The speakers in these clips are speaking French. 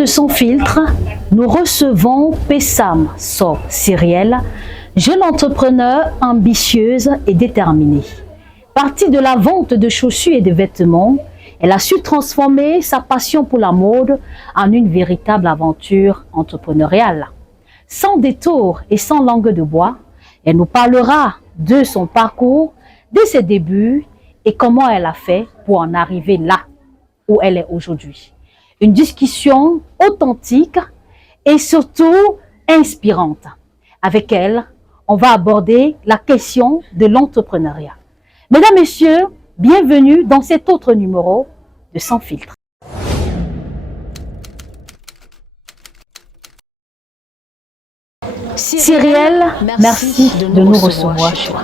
de Sans Filtre, nous recevons Pessam Sob Cyrielle, jeune entrepreneur ambitieuse et déterminée. Partie de la vente de chaussures et de vêtements, elle a su transformer sa passion pour la mode en une véritable aventure entrepreneuriale. Sans détour et sans langue de bois, elle nous parlera de son parcours, de ses débuts et comment elle a fait pour en arriver là où elle est aujourd'hui. Une discussion authentique et surtout inspirante. Avec elle, on va aborder la question de l'entrepreneuriat. Mesdames, Messieurs, bienvenue dans cet autre numéro de Sans Filtre. Cyrielle, merci de nous recevoir chez toi.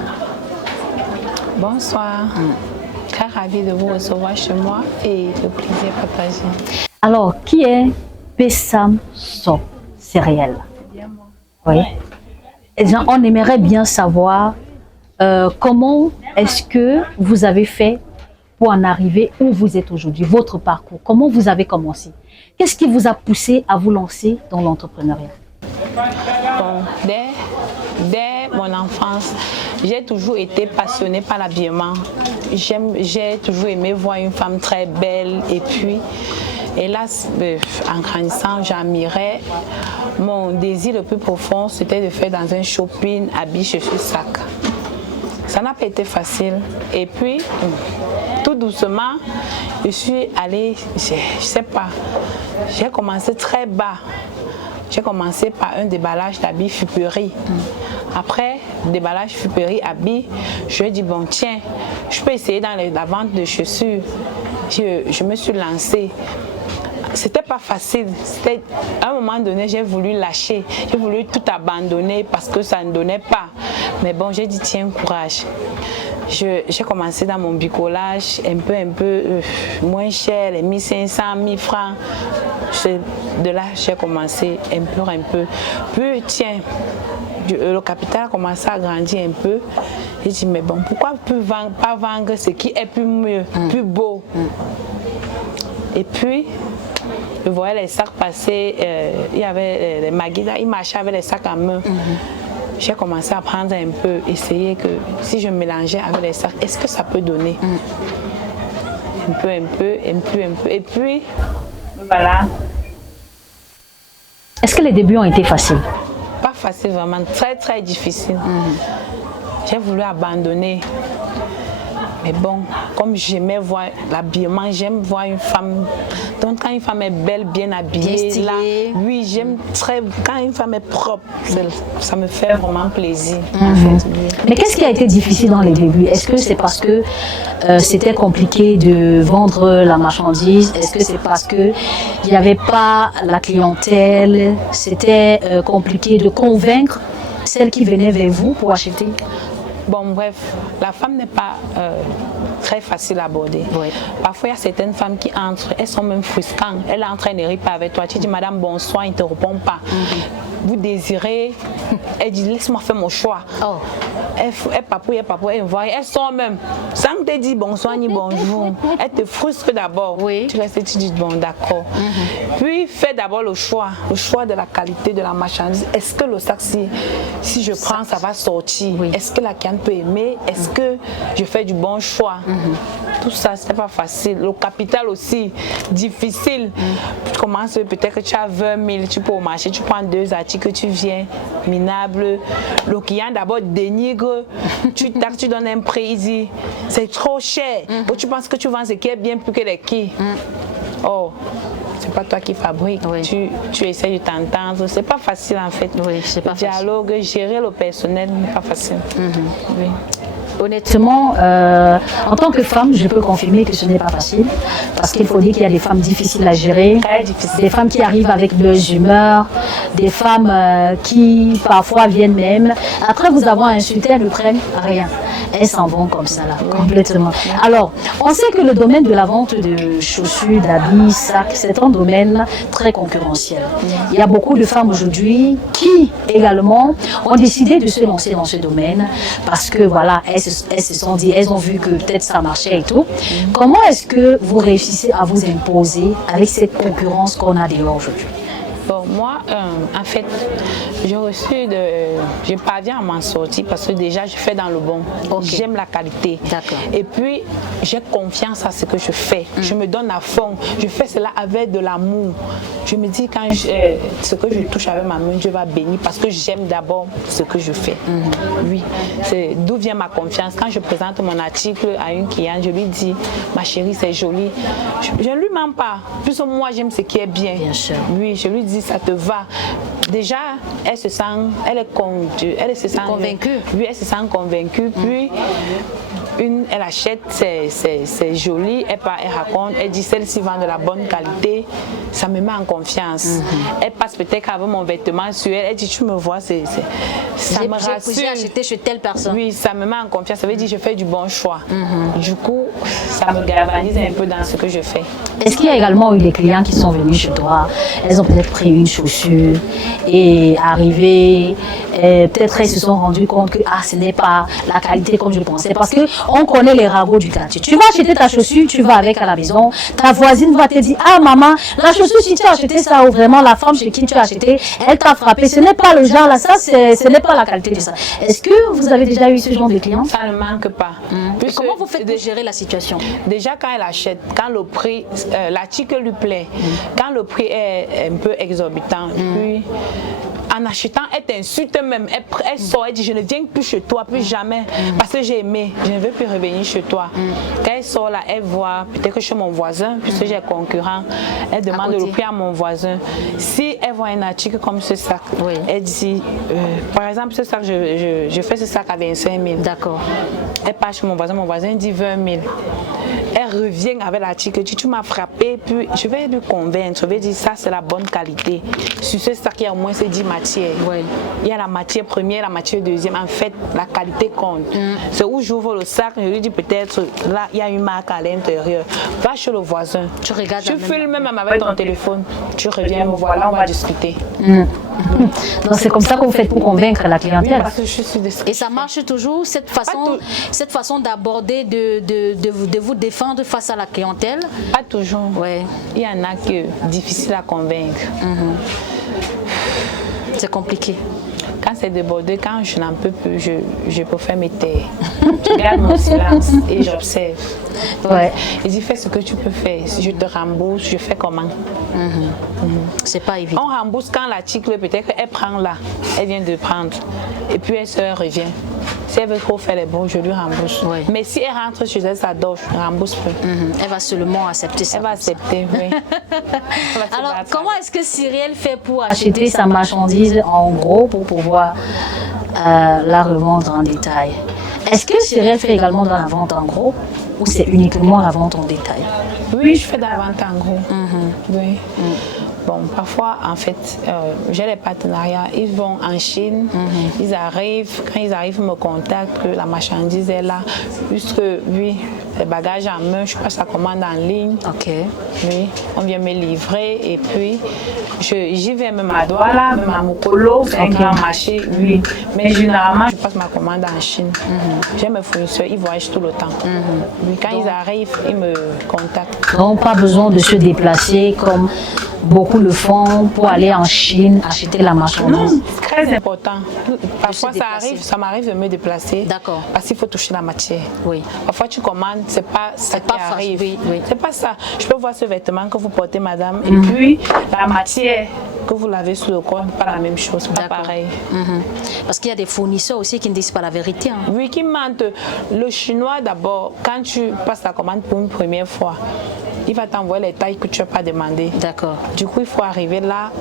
Bonsoir. Très ravie de vous recevoir chez moi et le plaisir partagé. Alors, qui est Pessam Sob Cyrielle? Oui. On aimerait bien savoir comment est-ce que vous avez fait pour en arriver où vous êtes aujourd'hui, votre parcours. Comment vous avez commencé? Qu'est-ce qui vous a poussé à vous lancer dans l'entrepreneuriat? Bon, dès mon enfance, j'ai toujours été passionnée par l'habillement. J'ai toujours aimé voir une femme très belle et puis, hélas, en grandissant, j'admirais. Mon désir le plus profond, c'était de faire dans un shopping, habits, chaussures, sacs. Ça n'a pas été facile. Et puis, tout doucement, je suis allée, je sais pas, j'ai commencé très bas. J'ai commencé par un déballage d'habits fuperie. Après, déballage fuperie, habits, je lui ai dit, bon tiens, je peux essayer dans la vente de chaussures. Je me suis lancée. C'était pas facile. À un moment donné, j'ai voulu lâcher. J'ai voulu tout abandonner parce que ça ne donnait pas. Mais bon, j'ai dit, tiens, courage. J'ai commencé dans mon bricolage, un peu moins cher, les 1500, 1000 francs. De là, j'ai commencé un peu. Puis, tiens, le capital a commencé à grandir un peu. J'ai dit, mais bon, pourquoi pas vendre ce qui est plus mieux, plus beau? Et puis, je voyais les sacs passer, il y avait les maguides, ils marchaient avec les sacs en main. J'ai commencé à prendre un peu, essayer que si je mélangeais avec les sacs, est-ce que ça peut donner? Un peu. Et puis, voilà. Est-ce que les débuts ont été faciles? Pas facile, vraiment, très difficile. J'ai voulu abandonner. Mais bon, comme j'aimais voir l'habillement, j'aime voir une femme. Donc quand une femme est belle, bien habillée, là, oui, j'aime très. Quand une femme est propre, ça me fait vraiment plaisir. En fait, oui. Mais qu'est-ce qui a été difficile dans les débuts? Est-ce que c'est parce que c'était compliqué de vendre la marchandise? Est-ce que c'est parce que il n'y avait pas la clientèle? C'était compliqué de convaincre celles qui venaient vers vous pour acheter? Bon, bref, la femme n'est pas très facile à aborder. Oui. Parfois, il y a certaines femmes qui entrent, elles sont même frustrantes. Elle entre, elle ne rit pas avec toi. Tu dis, madame, bonsoir, il ne te répond pas. Vous désirez, elle dit, laisse-moi faire mon choix. Oh. Elle papouille, elle voit, elle sort même. Sans te dire bonsoir ni bonjour. Elle te frustre d'abord. Oui. Tu restes et tu dis, bon, d'accord. Puis, fais d'abord le choix de la qualité de la marchandise. Est-ce que le sac, si je prends, ça va sortir? Oui. Est-ce que la cliente peut aimer? Est-ce que je fais du bon choix? Tout ça, c'est pas facile. Le capital aussi, difficile. Tu commences, peut-être que tu as 20 000, tu peux au marché, tu prends 2 articles, tu viens, minable. Le client d'abord dénigre, tu donnes un prix, il dit, c'est trop cher. Tu penses que tu vends ce qui est bien plus que les qui. Oh, c'est pas toi qui fabriques, oui. Tu essaies de t'entendre, c'est pas facile en fait. Oui, c'est pas facile. Dialogue, gérer le personnel n'est pas facile. Oui. Honnêtement, en tant que femme, je peux confirmer que ce n'est pas facile parce qu'il faut dire qu'il y a des femmes difficiles à gérer, des femmes qui arrivent avec leurs humeurs, des femmes qui parfois viennent même. Après vous avoir insulté, elles ne prennent rien. elles s'en vont comme ça, là, complètement. Alors, on sait que le domaine de la vente de chaussures, d'habits, sacs, c'est un domaine très concurrentiel. Il y a beaucoup de femmes aujourd'hui qui, également, ont décidé de se lancer dans ce domaine parce que, voilà, elles se sont dit, elles ont vu que peut-être ça marchait et tout. Comment est-ce que vous réussissez à vous imposer avec cette concurrence qu'on a dehors aujourd'hui? Bon, moi, en fait, je parviens à m'en sortir parce que déjà, je fais dans le bon. Okay. J'aime la qualité. D'accord. Et puis, j'ai confiance à ce que je fais. Je me donne à fond. Je fais cela avec de l'amour. Je me dis, ce que je touche avec ma main, Dieu va bénir parce que j'aime d'abord ce que je fais. Oui, c'est d'où vient ma confiance. Quand je présente mon article à une cliente, je lui dis, ma chérie, c'est joli. Je ne lui mens pas. Plus moi, j'aime ce qui est bien. Bien sûr. Oui, je lui dis, ça te va. Déjà, elle se sent convaincue. Oui, elle se sent convaincue. Puis, elle achète, c'est joli, elle raconte, elle dit celle-ci vend de la bonne qualité, ça me met en confiance. Elle passe peut-être avec mon vêtement sur elle, elle dit tu me vois, ça me rassure. J'ai acheté chez telle personne. Oui, ça me met en confiance, ça veut dire que je fais du bon choix. Du coup, ça me galvanise un peu dans ce que je fais. Est-ce qu'il y a également eu des clients qui sont venus chez toi, elles ont peut-être pris une chaussure et arrivé, peut-être elles se sont rendues compte que ce n'est pas la qualité comme je pensais, parce que on connaît les ragots du quartier. Tu vas acheter ta chaussure, tu vas avec à la maison, ta voisine va te dire maman, la chaussure si tu as acheté ça ou vraiment la femme chez qui tu as acheté, elle t'a frappé, ce n'est pas le genre là, ça ce n'est pas la qualité de ça. Est-ce que vous avez déjà eu ce genre de clients? Ça ne manque pas. Et comment vous faites pour gérer la situation? Déjà quand elle achète, quand le prix, l'article lui plaît, quand le prix est un peu exorbitant, puis en achetant, elle t'insulte même, elle sort, elle dit je ne viens plus chez toi, plus jamais, parce que j'ai aimé, je ne veux plus revenir chez toi. Quand elle sort là, elle voit, peut-être que chez mon voisin, puisque j'ai un concurrent, elle demande le prix à mon voisin. Si elle voit un article comme ce sac, elle dit, par exemple ce sac, je fais ce sac à 25 000. D'accord. Elle part chez mon voisin dit 20 000. Elle revient avec l'article, dit tu m'as frappé, puis je vais lui convaincre, je vais dire ça c'est la bonne qualité. Sur ce sac il y a au moins ces 10 matières. Il y a la matière première, la matière deuxième, en fait la qualité compte. C'est où j'ouvre le sac, je lui dis peut-être là il y a une marque à l'intérieur. Va chez le voisin, tu regardes, tu filmes même avec ton téléphone, tu reviens, me voilà, on va discuter. Donc c'est comme ça que vous faites pour convaincre la clientèle. Parce que je suis et ça marche toujours, cette façon d'aborder, de vous défendre face à la clientèle? Pas toujours. Il y en a qui sont difficiles à convaincre. C'est compliqué. Quand c'est débordé, quand je n'en peux plus, je préfère me taire. Je garde mon silence et j'observe. Et je fais ce que tu peux faire. Si je te rembourse, je fais comment? C'est pas évident. On rembourse quand l'article, peut-être qu'elle prend là, elle vient de prendre. Et puis elle se revient. Si elle veut trop faire les bons, je lui rembourse. Mais si elle rentre chez elle, ça dort, je ne rembourse plus. Elle va seulement accepter ça. Elle va accepter, oui. Alors, comment est-ce que Cyrielle fait pour acheter sa marchandise en gros pour pouvoir la revendre en détail? Est-ce que Cyrielle fait également de la vente en gros ou c'est uniquement la vente en détail? Oui, je fais de la vente en gros. Oui. Bon, parfois, en fait, j'ai des partenariats. Ils vont en Chine, ils arrivent, quand ils arrivent, ils me contactent que la marchandise est là. Puisque, oui, les bagages en main, je passe la commande en ligne. Oui, on vient me livrer et puis j'y vais même à Douala, même à Mokolo, c'est un grand marché, oui. Mais généralement, je passe ma commande en Chine. J'ai mes fournisseurs, ils voyagent tout le temps. Oui, quand ils arrivent, ils me contactent. Donc, pas besoin de se déplacer comme beaucoup le font pour aller en Chine acheter la marchandise. Non, c'est très important. Parfois, ça m'arrive de me déplacer. D'accord. Parce qu'il faut toucher la matière. Parfois, tu commandes, c'est pas ça qui arrive. C'est pas ça. Je peux voir ce vêtement que vous portez, madame, et puis la matière que vous l'avez sous le corps, pas la même chose, pas pareil. Parce qu'il y a des fournisseurs aussi qui ne disent pas la vérité. Oui, qui mentent. Le chinois, d'abord, quand tu passes la commande pour une première fois, il va t'envoyer les tailles que tu n'as pas demandées. D'accord. Du coup, il faut arriver là,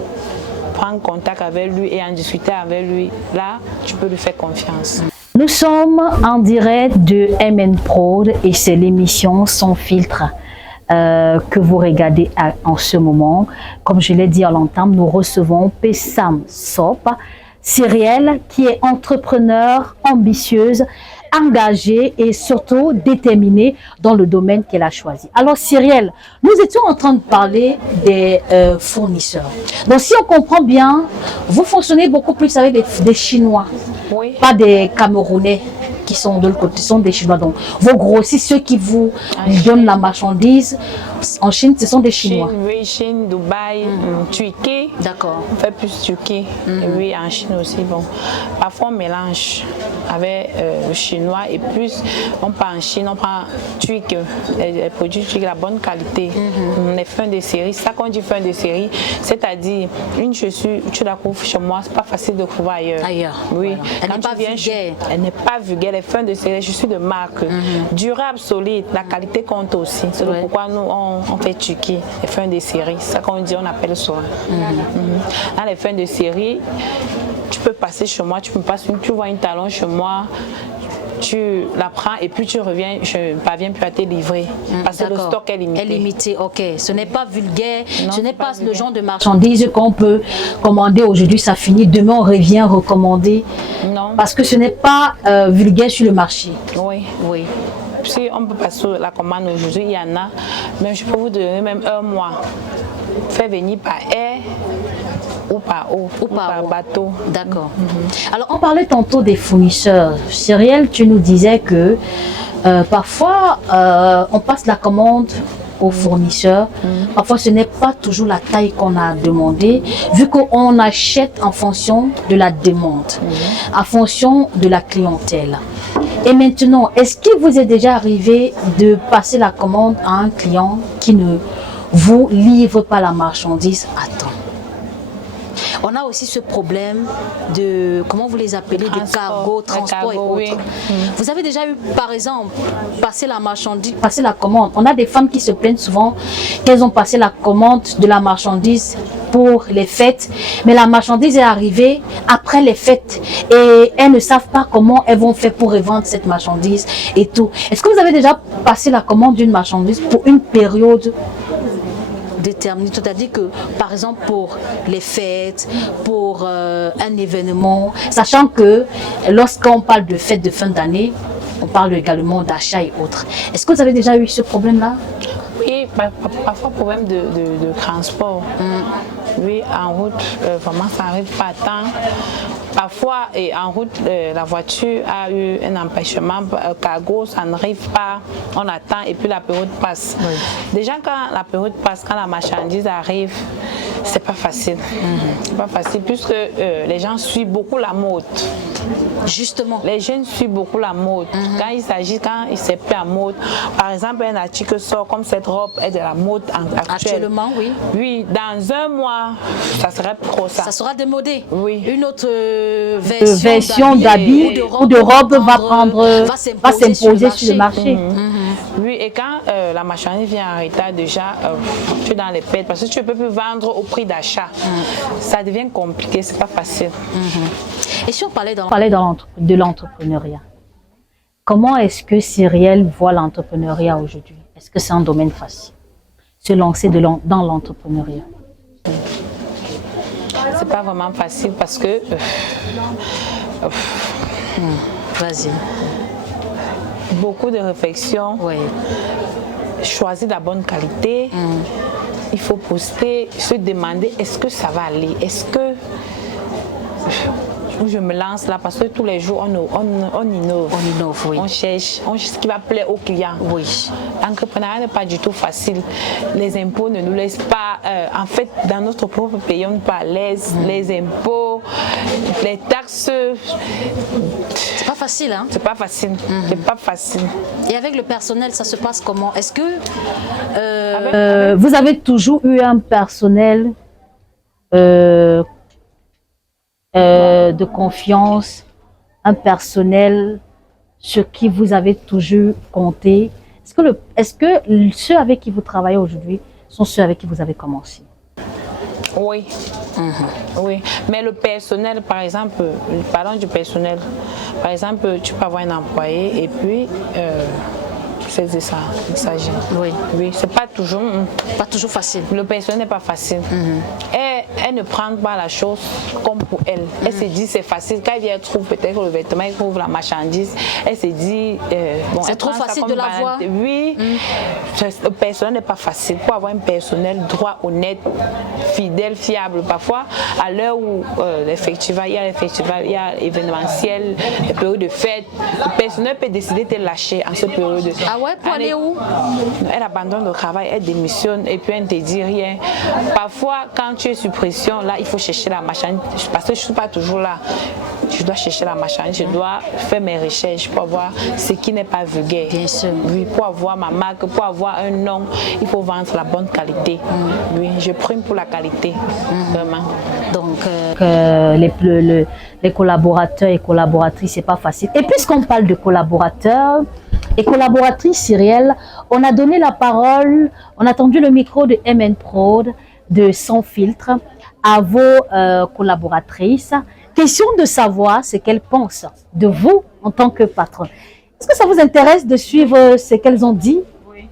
prendre contact avec lui et en discuter avec lui. Là, tu peux lui faire confiance. Nous sommes en direct de MN Prod et c'est l'émission Sans filtre que vous regardez en ce moment. Comme je l'ai dit à l'entame, nous recevons Pessam Sop, Cyrielle, qui est entrepreneur ambitieuse, engagée et surtout déterminée dans le domaine qu'elle a choisi. Alors Cyrielle, nous étions en train de parler des fournisseurs. Donc si on comprend bien, vous fonctionnez beaucoup plus avec des Chinois, Oui. pas des Camerounais qui sont de l'autre côté, sont des Chinois. Donc vos grossistes, ceux qui vous donnent la marchandise, en Chine, ce sont des Chinois. Chine, oui, Chine, Dubaï, Turquie. D'accord. On fait plus Turquie. Oui, en Chine aussi. Bon, parfois on mélange avec le chinois et plus on part en Chine, on prend Turc, les produits Turcs, la bonne qualité. Les fins de série. C'est ça qu'on dit fin de série. C'est-à-dire, une chaussure, tu la trouves chez moi, c'est pas facile de trouver ailleurs. Ailleurs. Oui. Voilà. Elle n'est pas vulgaire. Elle n'est pas vulgaire. Les fins de série, je suis de marque. Durable, solide, la qualité compte aussi. C'est pourquoi nous, on fait Turquie, les fins de série. C'est ça qu'on dit, on appelle ça. Dans les fins de série, tu peux passer chez moi, tu vois une talon chez moi, tu la prends et puis tu reviens, je ne parviens plus à te livrer parce que le stock est limité. Est limité, ok. Ce n'est pas vulgaire, Non, ce n'est pas le vulgaire. genre de marchandise qu'on peut commander aujourd'hui, ça finit, demain on revient recommander. Non. Parce que ce n'est pas vulgaire sur le marché. Oui. Oui. Si on peut passer la commande aujourd'hui, il y en a, mais je peux vous donner même un mois. Faire venir par air ou par eau ou par bateau. D'accord. Alors, on parlait tantôt des fournisseurs. Cyrielle, tu nous disais que parfois, on passe la commande aux fournisseurs. Parfois, ce n'est pas toujours la taille qu'on a demandé, vu qu'on achète en fonction de la demande, en fonction de la clientèle. Et maintenant, est-ce qu'il vous est déjà arrivé de passer la commande à un client qui ne vous livre pas la marchandise à temps? On a aussi ce problème de, comment vous les appelez, de cargo, transport et autres. Oui. Vous avez déjà eu, par exemple, passer la marchandise, passer la commande. On a des femmes qui se plaignent souvent qu'elles ont passé la commande de la marchandise pour les fêtes, mais la marchandise est arrivée après les fêtes et elles ne savent pas comment elles vont faire pour revendre cette marchandise et tout. Est-ce que vous avez déjà passé la commande d'une marchandise pour une période déterminé, c'est-à-dire que par exemple pour les fêtes, pour un événement, sachant que lorsqu'on parle de fêtes de fin d'année, on parle également d'achat et autres. Est-ce que vous avez déjà eu ce problème-là? Oui, parfois problème de transport. Oui, en route, vraiment ça n'arrive pas à temps. Parfois, en route, la voiture a eu un empêchement, cargo, ça n'arrive pas, on attend et puis la période passe. Oui. Déjà, quand la période passe, quand la marchandise arrive, c'est pas facile. C'est pas facile puisque les gens suivent beaucoup la mode. Justement. Les jeunes suivent beaucoup la mode. Quand il s'agit, quand il s'est plus à mode, par exemple, un article sort comme cette robe est de la mode actuellement, oui. Oui, dans un mois, ça serait trop ça. Ça sera démodé. Oui. Une autre version d'habit ou de robe va s'imposer sur le marché. Oui, et quand la marchandise vient en retard, déjà, tu es dans les pertes parce que tu ne peux plus vendre au prix d'achat. Ça devient compliqué, c'est pas facile. Et si on parlait de l'entrepreneuriat, comment est-ce que Cyrielle voit l'entrepreneuriat aujourd'hui? Est-ce que c'est un domaine facile, se lancer dans l'entrepreneuriat? C'est pas vraiment facile parce que... Vas-y. Beaucoup de réflexion. Oui. Choisir la bonne qualité. Il faut poster, se demander est-ce que ça va aller? Est-ce que je me lance là? Parce que tous les jours, on innove. On innove, oui. On cherche ce qui va plaire aux clients. Oui. L'entrepreneuriat n'est pas du tout facile. Les impôts ne nous laissent pas. En fait, dans notre propre pays, on n'est pas à l'aise. Les impôts, les taxes. C'est pas facile, hein? C'est pas facile. C'est pas facile. Et avec le personnel, ça se passe comment? Est-ce que vous avez toujours eu un personnel de confiance, un personnel sur qui vous avez toujours compté? Est-ce que ceux avec qui vous travaillez aujourd'hui sont ceux avec qui vous avez commencé? Oui. Oui, mais le personnel, par exemple, parlons du personnel. Par exemple, tu peux avoir un employé et puis c'est de ça, il s'agit. Oui. Oui, c'est pas toujours... Pas toujours facile. Le personnel n'est pas facile. Elle ne prend pas la chose comme pour elle. Elle se dit c'est facile. Quand elle trouve peut-être le vêtement, elle trouve la marchandise, elle se dit... bon, c'est trop facile de la voir. Oui, le personnel n'est pas facile. Pour avoir un personnel droit, honnête, fidèle, fiable, parfois, à l'heure où les festivals, il y a événementiel, les périodes de fête, le personnel peut décider de lâcher en ce période. Ah ouais, pour aller où? Elle abandonne le travail, elle démissionne et puis elle ne te dit rien. Parfois, quand tu es sous pression, là, il faut chercher la marchandise. Parce que je ne suis pas toujours là. Je dois chercher la marchandise, je dois faire mes recherches pour avoir ce qui n'est pas vulgaire. Bien sûr. Oui, pour avoir ma marque, pour avoir un nom, il faut vendre la bonne qualité. Oui, je prime pour la qualité, vraiment. Donc, les collaborateurs et collaboratrices, c'est pas facile. Et puisqu'on parle de collaborateurs et collaboratrices Cyrielle, on a donné la parole, on a tendu le micro de MN Prod, de Sans Filtre, à vos collaboratrices. Question de savoir ce qu'elles pensent de vous en tant que patronne. Est-ce que ça vous intéresse de suivre ce qu'elles ont dit? Oui.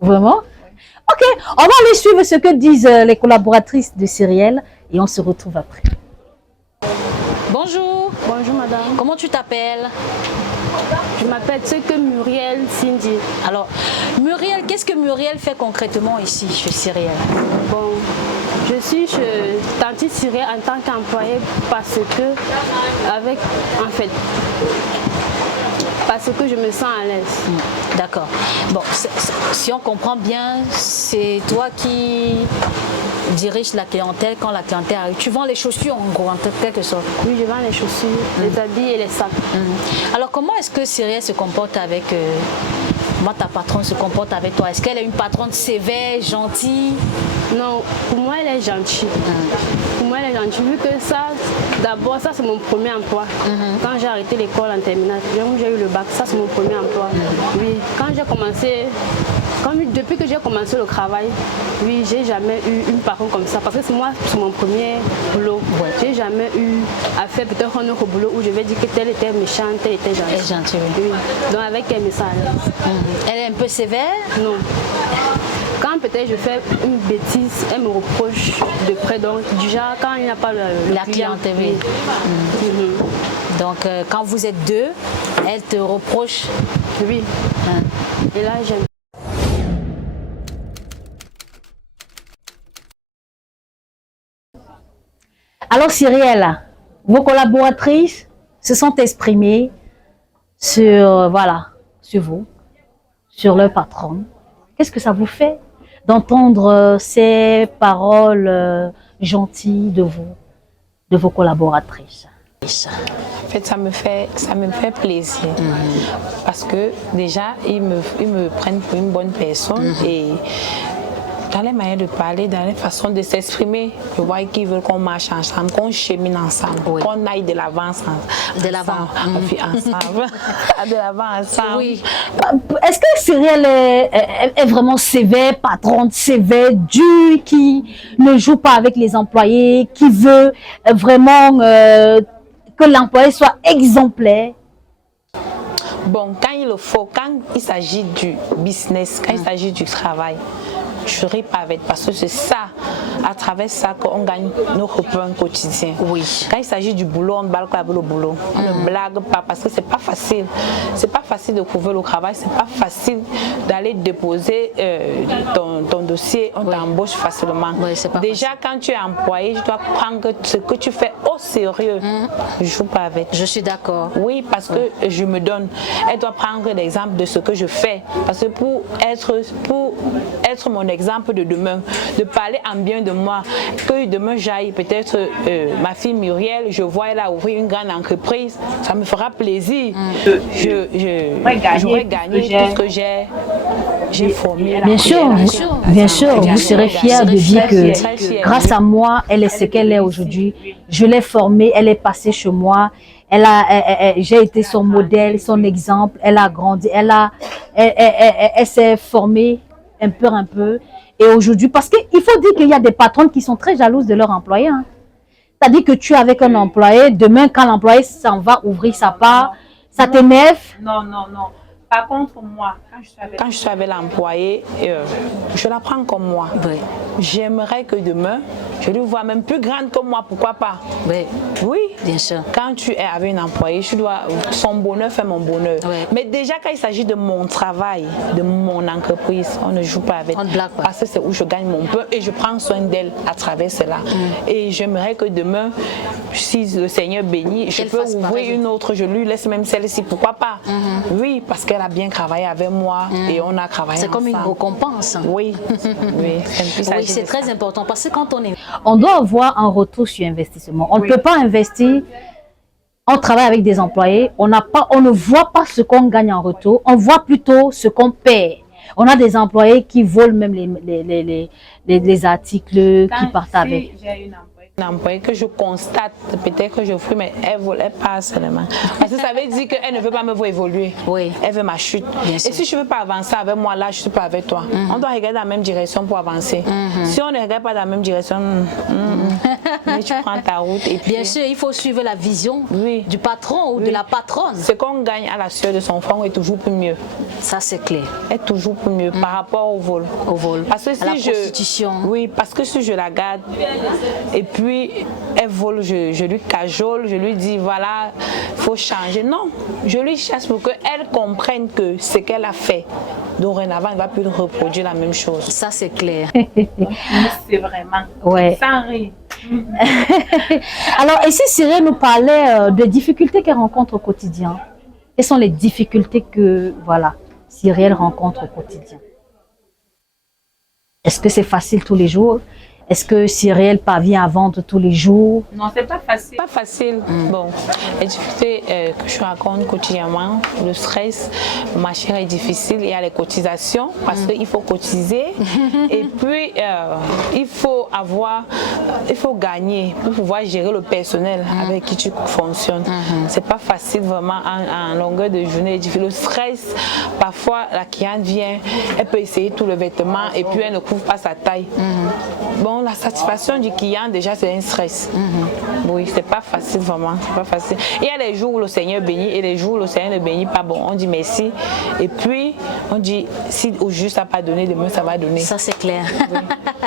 Vraiment? Ok, on va aller suivre ce que disent les collaboratrices de Cyrielle et on se retrouve après. bonjour. Bonjour madame, Comment tu t'appelles? je m'appelle Muriel Cindy. Alors, Muriel, qu'est-ce que Muriel fait concrètement ici chez Cyrielle? Bon, je suis chez Tante Cyrielle en tant qu'employée parce que je me sens à l'aise. D'accord. Bon, si on comprend bien, c'est toi qui diriges la clientèle quand la clientèle arrive. Tu vends les chaussures en gros, en quelque sorte. Oui, je vends les chaussures, les habits et les sacs. Alors, comment est-ce que Cyrielle se comporte avec... Comment ta patronne se comporte avec toi? Est-ce qu'elle est une patronne sévère, gentille? Non, pour moi elle est gentille. Pour moi elle est gentille, vu que ça, d'abord ça c'est mon premier emploi. Quand j'ai arrêté l'école en terminale, j'ai eu le bac, ça c'est mon premier emploi. Oui, quand j'ai commencé, depuis que j'ai commencé le travail, oui, j'ai jamais eu une patronne comme ça, parce que c'est mon premier boulot. Ouais. J'ai jamais eu à faire peut-être un autre boulot où je vais dire que telle était méchante, telle était gentille. Elle est gentille, oui. Donc avec elle, me sent à l'aise. Elle est un peu sévère? Non. Quand peut-être je fais une bêtise, elle me reproche de près. Donc, du genre, quand il n'y a pas la clientèle. Oui. Donc, quand vous êtes deux, elle te reproche? Oui. Et là, j'aime. Alors Cyrielle, vos collaboratrices se sont exprimées sur, sur vous, sur leur patronne. Qu'est-ce que ça vous fait d'entendre ces paroles gentilles de vous, de vos collaboratrices? En fait, ça me fait plaisir parce que déjà, ils me prennent pour une bonne personne et dans les manières de parler, dans les façons de s'exprimer, je vois qu'ils veulent qu'on marche ensemble, qu'on chemine ensemble, qu'on aille de l'avant ensemble. De l'avant ensemble. De l'avant ensemble. Oui. Est-ce que Cyrielle est vraiment sévère, patronne sévère, dure, qui ne joue pas avec les employés, qui veut vraiment que l'employé soit exemplaire? Bon, quand il le faut, quand il s'agit du business, quand il s'agit du travail, je ne ris pas avec, parce que c'est ça, à travers ça qu'on gagne nos repas quotidiens. Oui. Quand il s'agit du boulot, on ne blague pas avec le boulot. On ne blague pas parce que c'est pas facile. C'est pas facile de trouver le travail, c'est pas facile d'aller déposer ton dossier, on t'embauche facilement. Oui, déjà, quand tu es employé, je dois prendre ce que tu fais au sérieux. Je ne joue pas avec. Je suis d'accord. Oui, parce que je me donne. Elle doit prendre l'exemple de ce que je fais. Parce que pour être mon exemple de demain, de parler en bien de moi, que demain j'aille peut-être ma fille Muriel, je vois elle a ouvert une grande entreprise, ça me fera plaisir. J'aurais gagné tout ce que j'ai formé. Bien sûr, vous serez fiers de dire que grâce à moi, elle est ce qu'elle est aujourd'hui. Je l'ai formée, elle est passée chez moi. J'ai été son modèle, son exemple. Elle a grandi, elle s'est formée un peu. Et aujourd'hui, parce qu'il faut dire qu'il y a des patronnes qui sont très jalouses de leur employé. Hein. C'est-à-dire que tu es avec un employé, demain quand l'employé s'en va ouvrir sa part, ça t'énerve. Non. Par contre, moi, quand je suis avec l'employé, je la prends comme moi. Oui. J'aimerais que demain, je lui vois même plus grande que moi, pourquoi pas? Oui. Oui. Bien sûr. Quand tu es avec une employée, son bonheur fait mon bonheur. Oui. Mais déjà, quand il s'agit de mon travail, de mon entreprise, on ne joue pas avec. On ne blague pas. Parce que c'est où je gagne mon pain et je prends soin d'elle à travers cela. Et j'aimerais que demain, si le Seigneur bénit, je peux ouvrir une autre, je lui laisse même celle-ci, pourquoi pas? Oui, parce qu'elle a bien travaillé avec moi et on a travaillé ensemble. C'est comme une récompense. Oui, oui. Oui, c'est très important parce que quand on doit avoir un retour sur investissement. On ne peut pas investir, on travaille avec des employés, on ne voit pas ce qu'on gagne en retour, on voit plutôt ce qu'on perd. On a des employés qui volent même les articles, qui partent avec. Une employée que je constate, peut-être que je fous, mais elle passe seulement. Parce que ça veut dire qu'elle ne veut pas me voir évoluer. Oui. Elle veut ma chute. Bien et sûr. si je ne veux pas avancer avec moi, là, je ne suis pas avec toi. On doit regarder dans la même direction pour avancer. Si on ne regarde pas dans la même direction, mais tu prends ta route. Et puis, bien sûr, il faut suivre la vision du patron ou de la patronne. Ce qu'on gagne à la sueur de son front est toujours pour mieux. Ça, c'est clair. Est toujours pour mieux par rapport au vol. Au vol. Parce que si à la prostitution. Oui, parce que si je la garde et puis elle vole, je lui cajole, je lui dis voilà, il faut changer. Non, je lui chasse pour qu'elle comprenne que ce qu'elle a fait, dorénavant, elle ne va plus reproduire la même chose. Ça, c'est clair. C'est vraiment. Ouais. Sans rire. Alors, ici, Cyrielle nous parlait des difficultés qu'elle rencontre au quotidien. Quelles sont les difficultés que Cyrielle rencontre au quotidien? Est-ce que c'est facile tous les jours? Est-ce que Cyrielle parvient à vendre tous les jours? Non, c'est pas facile. Pas facile. Bon, les difficultés que je rencontre quotidiennement, le stress, le marché est difficile. Il y a les cotisations parce qu'il faut cotiser et puis il faut gagner pour pouvoir gérer le personnel avec qui tu fonctionnes. C'est pas facile vraiment en longueur de journée. Le stress, parfois la cliente vient, elle peut essayer tout le vêtement et puis elle ne couvre pas sa taille. Bon, la satisfaction du client, déjà, c'est un stress. Oui, c'est pas facile, vraiment. C'est pas facile. Il y a les jours où le Seigneur bénit et les jours où le Seigneur ne bénit pas. Bon, on dit merci. Et puis, on dit, si au juste ça n'a pas donné, demain, ça va donner. Ça, c'est clair. Oui.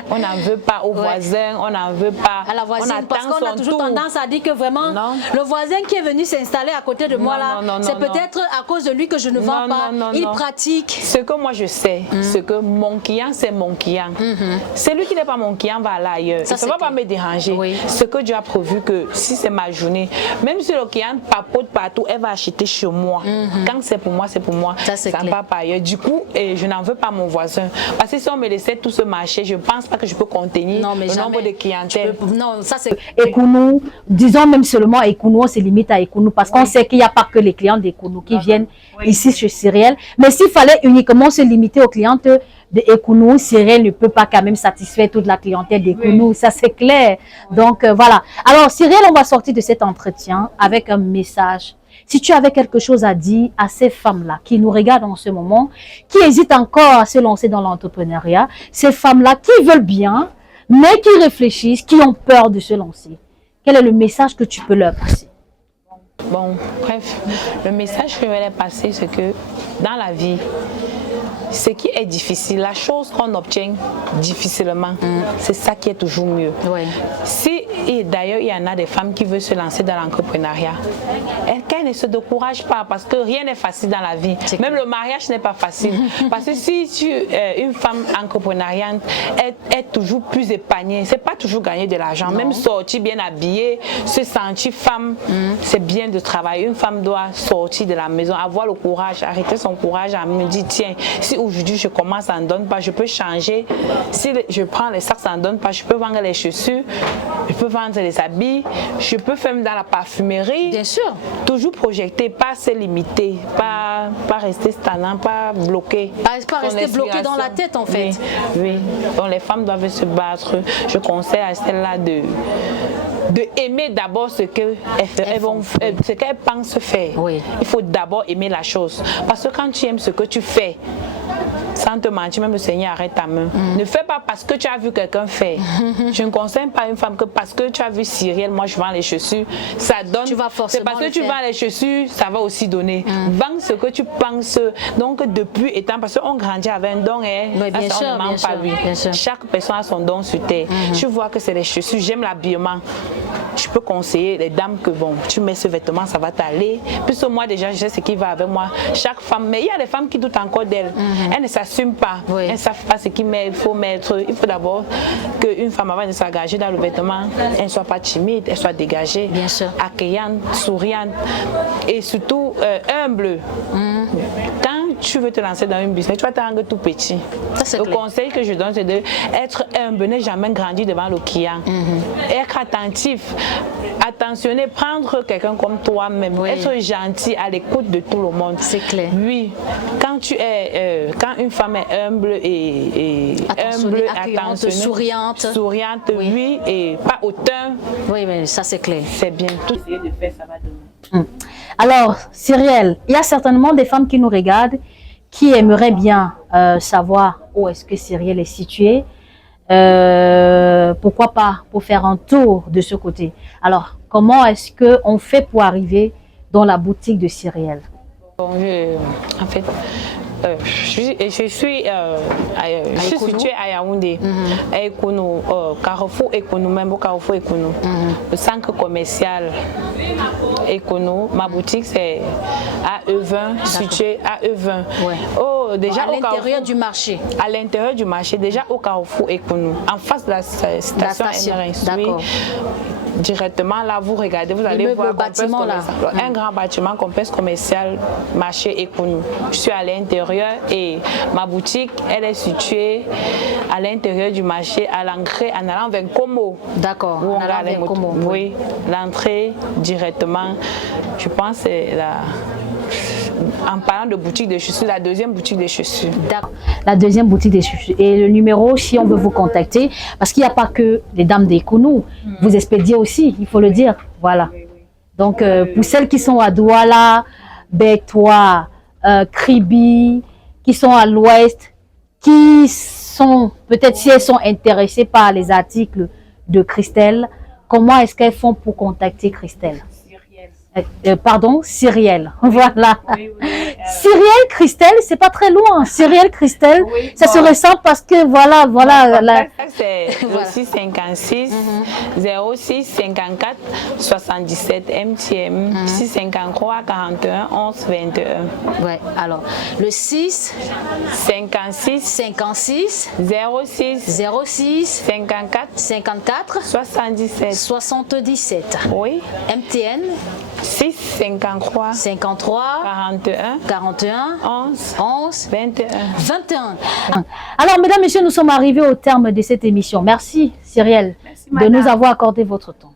On n'en veut pas aux voisins, on n'en veut pas à la voisine, on parce qu'on a toujours tendance à dire que vraiment, le voisin qui est venu s'installer à côté de moi, là, c'est peut-être à cause de lui que je ne vends pas. Il pratique. Ce que moi, je sais, c'est que mon client, c'est mon client. Celui qui n'est pas mon client va aller ailleurs. Ça ne va pas me déranger. Oui. Ce que Dieu a prévu que si c'est ma journée, même si le client papote partout, elle va acheter chez moi. Quand c'est pour moi, c'est pour moi. Ça ne va pas ailleurs. Du coup, je n'en veux pas mon voisin. Parce que si on me laissait tout ce marché, je ne pense pas que je peux contenir le nombre de clientèle. Non, ça c'est... Ekounou, disons même seulement Ekounou, on se limite à Ekounou parce qu'on sait qu'il n'y a pas que les clients d'Ekounou qui viennent ici chez Cyrielle. Mais s'il fallait uniquement se limiter aux clientes de Ekounou, Cyrielle ne peut pas quand même satisfaire toute la clientèle d'Ekounou, ça c'est clair. Donc voilà. Alors Cyrielle, on va sortir de cet entretien avec un message. Si tu avais quelque chose à dire à ces femmes-là qui nous regardent en ce moment, qui hésitent encore à se lancer dans l'entrepreneuriat, ces femmes-là qui veulent bien, mais qui réfléchissent, qui ont peur de se lancer, quel est le message que tu peux leur passer? Bon, bref, le message que je vais leur passer, c'est que dans la vie, ce qui est difficile, la chose qu'on obtient difficilement, c'est ça qui est toujours mieux. Ouais. Si, et d'ailleurs, il y en a des femmes qui veulent se lancer dans l'entrepreneuriat, qu'elles ne se découragent pas parce que rien n'est facile dans la vie. Même le mariage n'est pas facile. Parce que si une femme entrepreneuriante est toujours plus épargnée, c'est pas toujours gagner de l'argent. Même sortir bien habillée, se sentir femme, c'est bien de travailler. Une femme doit sortir de la maison, avoir le courage, arrêter son courage à me dire, tiens, si aujourd'hui je commence, ça ne donne pas, je peux changer. Si je prends les sacs, ça ne donne pas, je peux vendre les chaussures, je peux vendre les habits, je peux faire dans la parfumerie. Bien sûr. Toujours projeter, pas se limiter, pas rester stagnant, pas bloqué. Pas rester bloqué dans la tête en fait. Oui, donc les femmes doivent se battre. Je conseille à celles-là de aimer d'abord ce qu'elles pensent faire. Oui. Il faut d'abord aimer la chose. Parce que quand tu aimes ce que tu fais, sans te mentir, même le Seigneur arrête ta main. Ne fais pas parce que tu as vu quelqu'un faire. Je ne conseille pas une femme que parce que tu as vu Cyrielle, moi je vends les chaussures, ça donne. Tu vas forcément c'est parce que tu vends les chaussures, ça va aussi donner. Vends ce que tu penses. Donc depuis étant, parce qu'on grandit avec un don, oui, bien sûr, on ne ment pas lui. Chaque personne a son don sur terre. Tu vois que c'est les chaussures, j'aime l'habillement. Je peux conseiller les dames que bon, tu mets ce vêtement, ça va t'aller. Puisque moi déjà, je sais ce qui va avec moi. Chaque femme, mais il y a des femmes qui doutent encore d'elles. Elles ne s'assument pas. Oui. Elles ne savent pas ce qu'il faut mettre. Il faut d'abord qu'une femme, avant de s'engager dans le vêtement, elle ne soit pas timide, elle soit dégagée, bien sûr, accueillante, souriante et surtout humble. Quand tu veux te lancer dans une business, tu vas te rendre tout petit. Le conseil que je donne, c'est d'être humble, ne jamais grandir devant le client. Être attentif, attentionner, prendre quelqu'un comme toi-même, être gentil à l'écoute de tout le monde. C'est clair. Oui, quand tu es, quand une femme est humble et humble, souriante, oui, et pas hautain. Oui, mais ça c'est clair. C'est bien. Tout essayer de faire, ça va donner. Alors, Cyrielle, il y a certainement des femmes qui nous regardent qui aimeraient bien savoir où est-ce que Cyrielle est située. Pourquoi pas pour faire un tour de ce côté. Alors, comment est-ce qu'on fait pour arriver dans la boutique de Cyrielle? Bon, en fait, je suis située à Yaoundé, à Ekounou, Carrefour Ekounou, même au Carrefour Ekounou, le centre commercial Ekounou. Ma boutique c'est à E20, située à E20. Ouais. Oh, déjà à l'intérieur du marché. À l'intérieur du marché, déjà au Carrefour Ekounou, en face de la station MRS. D'accord. Directement là, vous regardez, vous allez voir le bâtiment là. Un grand bâtiment, complexe commercial, marché Ekounou. Je suis à l'intérieur et ma boutique, elle est située à l'intérieur du marché, à l'entrée en allant vers Como. D'accord. Où on a les motos. Oui, l'entrée directement, je pense c'est la... En parlant de boutique de chaussures, la deuxième boutique de chaussures. La deuxième boutique de chaussures. Et le numéro, si on veut vous contacter, parce qu'il n'y a pas que les dames d'Ekounou, vous expédiez aussi, il faut le dire. Voilà. Donc, pour celles qui sont à Douala, Bétois, Kribi, qui sont à l'ouest, qui sont, peut-être si elles sont intéressées par les articles de Christelle, comment est-ce qu'elles font pour contacter Christelle? Pardon, Cyrielle. Voilà. Cyrielle, Christelle, c'est pas très loin. Cyrielle, Christelle, ça se ressent parce que voilà. C'est le 656 06 54 77 MTM 653 41 11 21. Ouais, alors le 6 56 06 54 77. Oui. MTN 6 53 41 11 21. Alors, mesdames, messieurs, nous sommes arrivés au terme de cette émission. Merci, Cyrielle, de nous avoir accordé votre temps.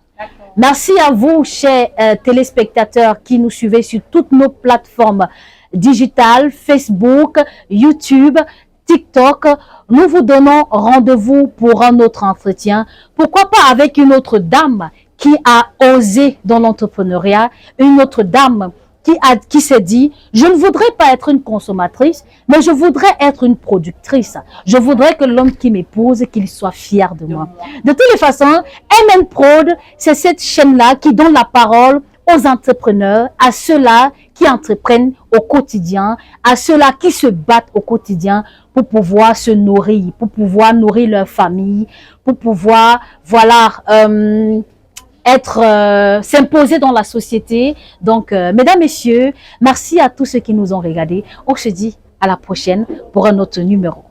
Merci à vous, chers téléspectateurs qui nous suivez sur toutes nos plateformes digitales, Facebook, YouTube, TikTok. Nous vous donnons rendez-vous pour un autre entretien. Pourquoi pas avec une autre dame qui a osé dans l'entrepreneuriat, une autre dame qui s'est dit, je ne voudrais pas être une consommatrice, mais je voudrais être une productrice. Je voudrais que l'homme qui m'épouse, qu'il soit fier de moi. De toutes les façons, MN Prod, c'est cette chaîne-là qui donne la parole aux entrepreneurs, à ceux-là qui entreprennent au quotidien, à ceux-là qui se battent au quotidien pour pouvoir se nourrir, pour pouvoir nourrir leur famille, pour pouvoir, s'imposer dans la société. Donc, mesdames, messieurs, merci à tous ceux qui nous ont regardés. On se dit à la prochaine pour un autre numéro.